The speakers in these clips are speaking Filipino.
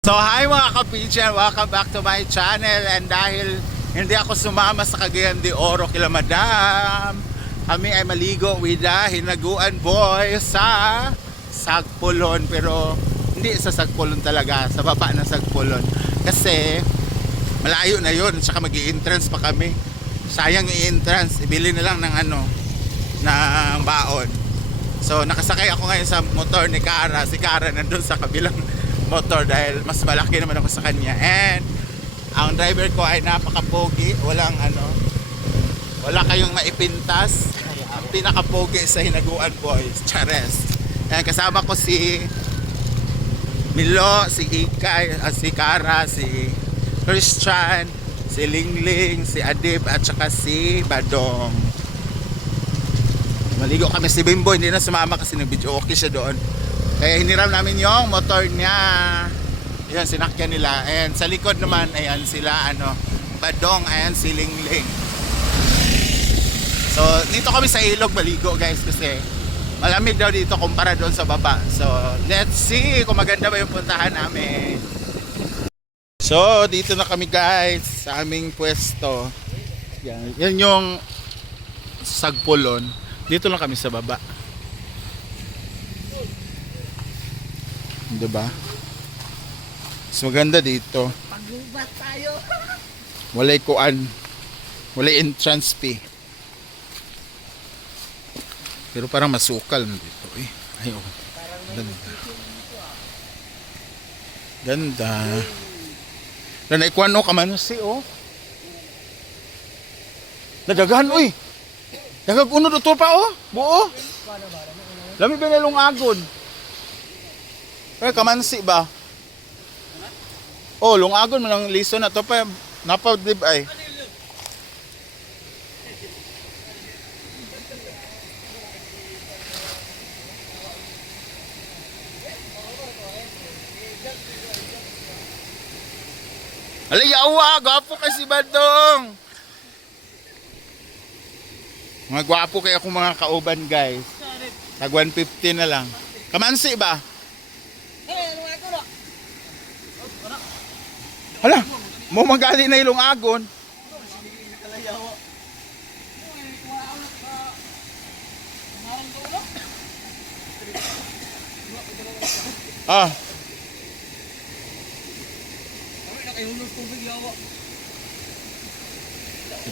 So hi mga kapidyan, welcome back to my channel. And dahil hindi ako sumama sa Cagayan de Oro kila Madam, kami ay maligo with the Hinaguan Boys sa Sagpulon. Pero hindi sa Sagpulon talaga, sa baba ng Sagpulon. Kasi malayo na yun, saka mag-i-entrance pa kami. Sayang i-entrance, ibili na lang ng ng baon. So nakasakay ako ngayon sa motor ni Kara. Si Kara nandun sa kabilang motor dahil mas malaki naman ako sa kanya. And ang driver ko ay napakapogi, wala kayong maipintas. Ang pinakapogi sa Hinaguan Boys, Chares. And kasama ko si Milo, si Ikay, si Kara, si Christian, si Lingling, si Adib at saka si Badong. Maligo kami. Si Bimbo hindi na sumama kasi nag-video okay siya doon. Kaya hiniram namin yung motor niya. Yan, sinakyan nila. And sa likod naman, ayan sila, Badong, ayan si Lingling. So, dito kami sa ilog maligo guys kasi malamig daw dito kumpara doon sa baba. So, let's see kung maganda ba yung puntahan namin. So, dito na kami guys sa aming pwesto. Yan yung Sagpulon. Dito lang kami sa baba. Diba? Mas maganda dito. Paglubat tayo. Walay kuan. Walay entrance fee. Pero parang masukal na dito eh. Ay, oh. Ganda. Ganda. Lanay kuan o kamanusi oh. Nadagahan oy. Dagag uno dito pa oh. Buo. Lami ba na lungagon? Kamansi ba? Oh, lungagon man ang liso na to pa napadib ay. Alayawa, gwapo kay si Badong. Mga gwapo kay akong mga kauban guys. Tag 150 na lang. Kamansi ba? Hala, mo magali na ilong agon. Ah.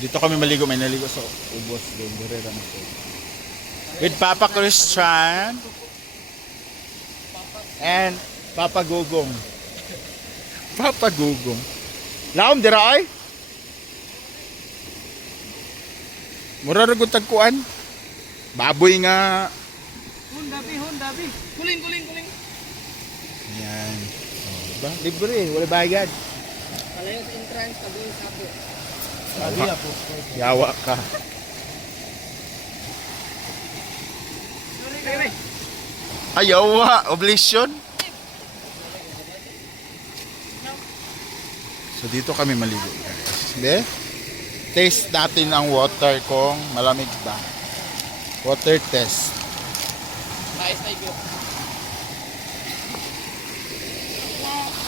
Dito kami maligo, may naligo sa ubos doon, Burera na po. With Papa Christian and Papa Gugong. Papa Gugong. Laom dira ay? Mura ra gud tagkuan. Baboy nga. Hundabi. Kuling. Yan. Oh, diba? Libre, wala bayad. Palayo sa entrance, tabuin sabo. Yawa, yawa ka. Ayawa, oblation. So dito kami maligo guys. Be? Taste natin ang water kung malamig ba. Water test. Nice tayo.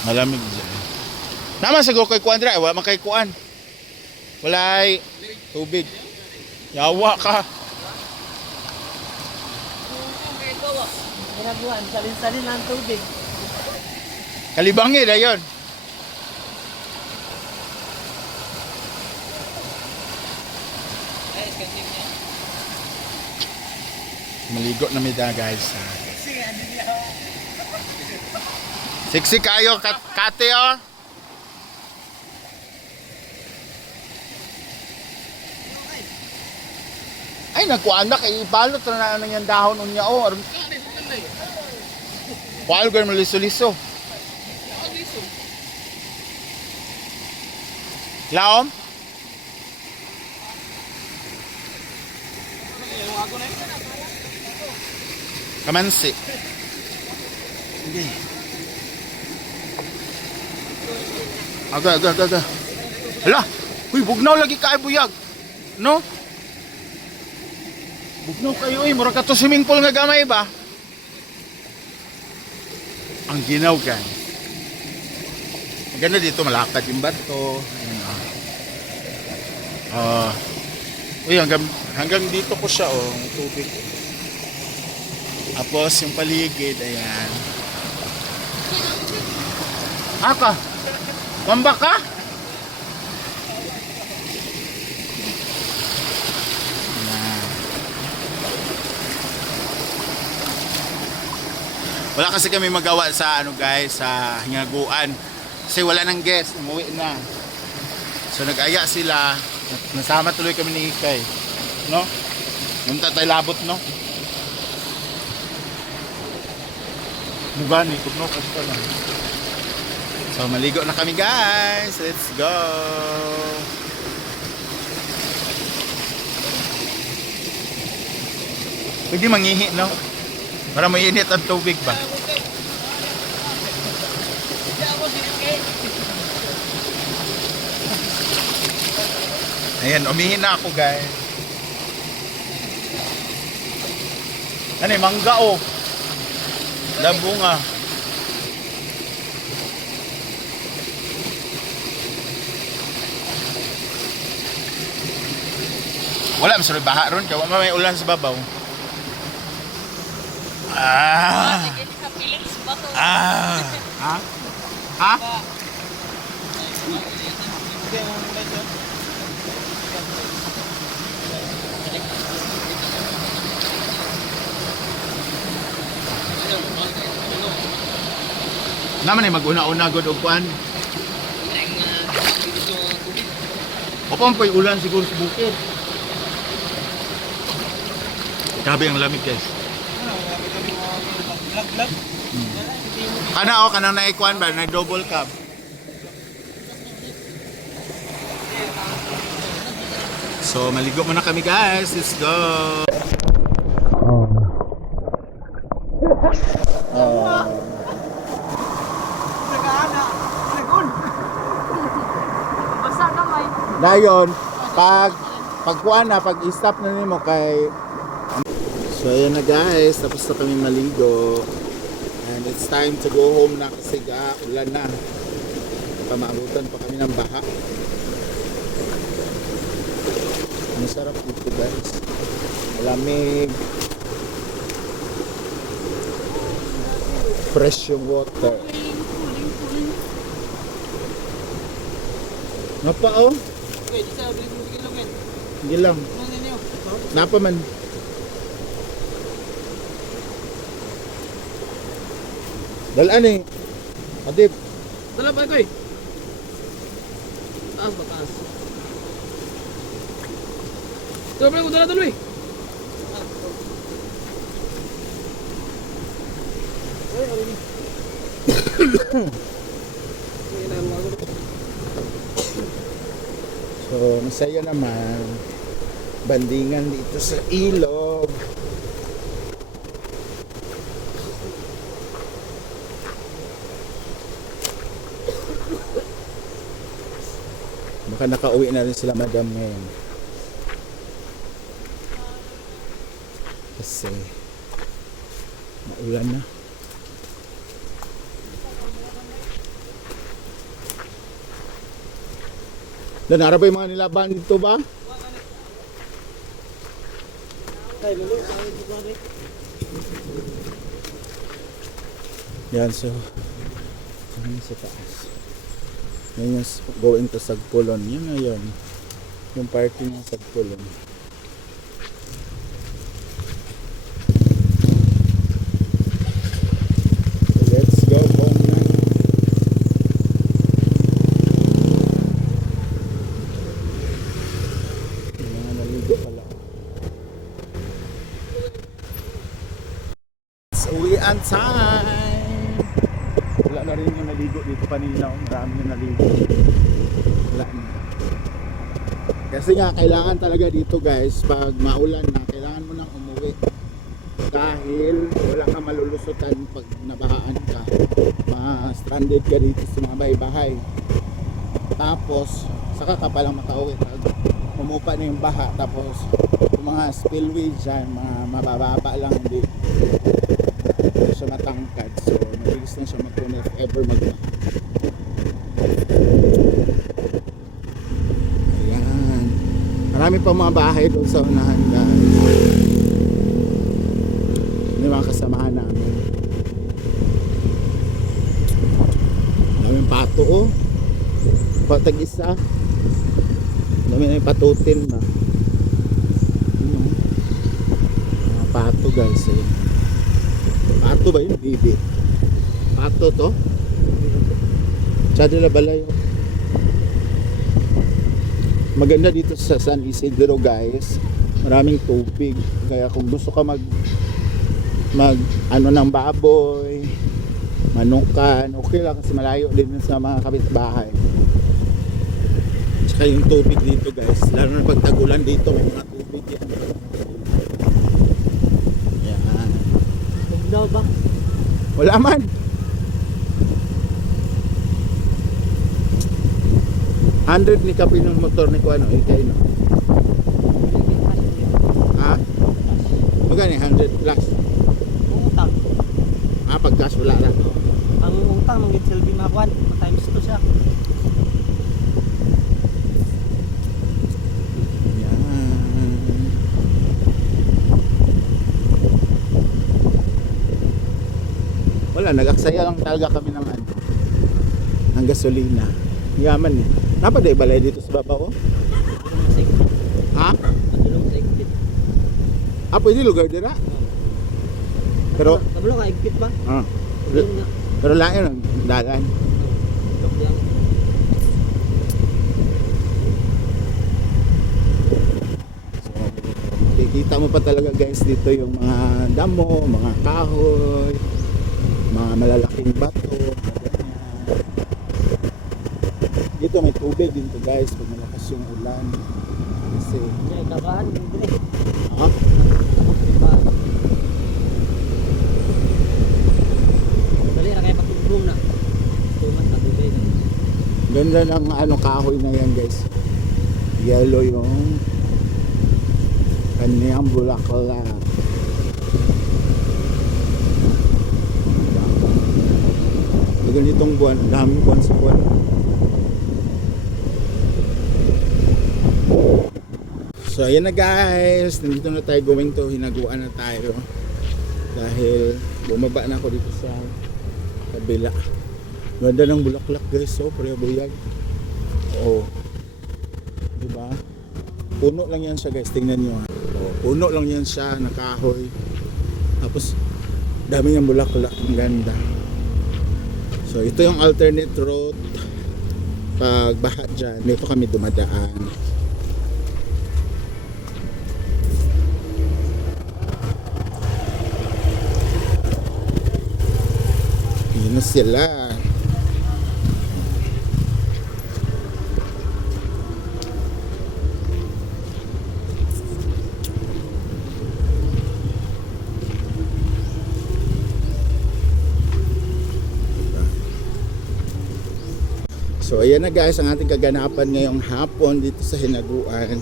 Malamig dyan. Naman sa kay kuan dra, wala man kay kuan. Walay tubig. Yawa ka. Hinaguan, salin-salin ang tubig. Kalibangi na yun. Maligo na mida guys. Siksi kayo kate oh. Ay nagkuan na kay balot na nang dahon unya oh. Kuan gan maliso-liso. Laom? Kamansi. Sige. Aga. Hala, uy, bugnaw lagi ka ay buyag. No? Bugnaw kayo eh, mura ka to swimming pool nga gamay ba? Ang ginaw guys. Ganda dito, malakad yung bato. Ayun, uy, hanggang dito ko siya, oh, ang tubig. Tapos yung paligid, ayan. Aka, mamba ka? Ayan. Wala kasi kami magawa sa ano guys, sa hingaguan. Kasi wala nang guest, umuwi na. So nag-aya sila. Nasama tuloy kami ni Ikay. No? Munta tayo labot, no? Diba, ikot no? Kasi pa lang. So maligo na kami guys. Let's go! Pwede mangihi, no? Para mainit ang tubig ba? Ayan, umihin na ako guys. Ano eh, mangga oh. Labunga. Wala, masabi baha ron. Kaya may ulan sa babaw. Ah! Ah! Ha? Ha? Naman ay mag-una-una god og kuan. Opo pa ulan siguro sa bukid. Grabe ang lamig guys. Kana o kanang naikuan ba na double cab. So maligo muna kami guys. Let's go. Dayon, pagkuan na, pag-stop na nimo kay. So ayan na guys, tapos na kami maligo. And it's time to go home na kasi ulan na. Pamaabutan pa kami ng baha. Ang sarap dito guys. Malamig. Fresh yung water. Napa oh? Okay, di sa balik mo sige lang. Hindi lang. Ano niyo? Napa man. Dalaan eh. Adip. Dala ba koy? Taas ba taas? Dala ko dala dalo eh. Ay, ano ni? So, masaya naman. Bandingan dito sa ilog. Baka nakauwi na rin sila madam ngayon. Kasi maulan na. Dan ara ba yung mga nilaban dito ba? Tay lulu, ay di ba rin? Yan, so ano sa taas? Yan yung going to Sagpulon. Yun na yun. Yung parking ng Sagpulon. So let's go home na. Yung mga naligo pala. It's uwian time! Wala na rin yung naligo dito kanina. Marami yung naligo. Wala na. Kasi nga kailangan talaga dito guys, pag maulan na, kailangan mo nang umuwi. Dahil wala kang malulusutan pag nabahaan ka. Ma-stranded ka dito sa mga bahay-bahay. Tapos, saka ka palang makauwi. Umupa na yung baha. Tapos, yung mga spillway dyan, mga mabababa lang, hindi siya matangkad. So, mabilis na siya magpuno if ever magbaha. pa mga bahay doon sa unahan, guys. May mga kasamahan namin. Daming pato, oh. Patag isa. Dami na yung patutin na. Mga pato, guys, eh. Pato ba yun? Bibi. Pato to? Tsada na balay. Maganda dito sa San Isidro, guys. Maraming tubig. Kaya kung gusto ka mag ano ng baboy, manukan, okay lang kasi malayo din sa mga kapitbahay. Tsaka yung tubig dito, guys, lalo na pag tagulan dito, may mga tubig yan. Yan. Daw ba? Wala man. $100 ni kapin ng motor ni Kuano, ikay no. Ha? Magani 100 plus. Utang. Pag cash wala lang. Ang utang mangit silbi makuan, times 2 siya. Yan. Wala, nag-aksaya lang talaga kami ng ano, ng gasolina. Yaman eh. Dapat ay balay dito sa baba, oh. Ha? Padulong sa igpit. Pwede lugar dira. Pero Kabalo ka igpit ba? Padulong na. pero lain ang dalan. Dok lang. So, kikita mo pa talaga, guys, dito yung mga damo, mga kahoy, mga malalaking bato. Dito may tubig dito, guys, pag malakas yung ulan. Kasi Ay kabahan dire. ha? Dali ra kay patubong na. Tumas na tubig. Ganda ng ano kahoy na yan, guys. Yellow yung kanyang bulaklak. Pag ganitong buwan, daming buwan sa buwan. So ayan na, guys, nandito na tayo, going to Hinaguan na tayo dahil bumaba na ako dito sa kabila. Ganda ng bulaklak, guys, so pre-buyag. Oo, diba? Puno lang yan siya, guys, tingnan nyo. Oo, puno lang yan siya, nakahoy. Tapos dami ng bulaklak, ang ganda. So ito yung alternate route pag baha dyan, dito kami dumadaan. Yun na sila. So ayan na, guys, ang ating kaganapan ngayong hapon dito sa Hinaguan.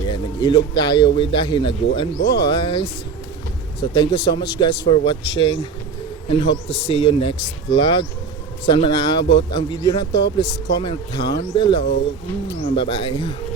Ayan, nag-ilog tayo with the Hinaguan boys. So thank you so much, guys, for watching and hope to see you next vlog. Saan man naabot ang video na to, please comment down below. Bye bye.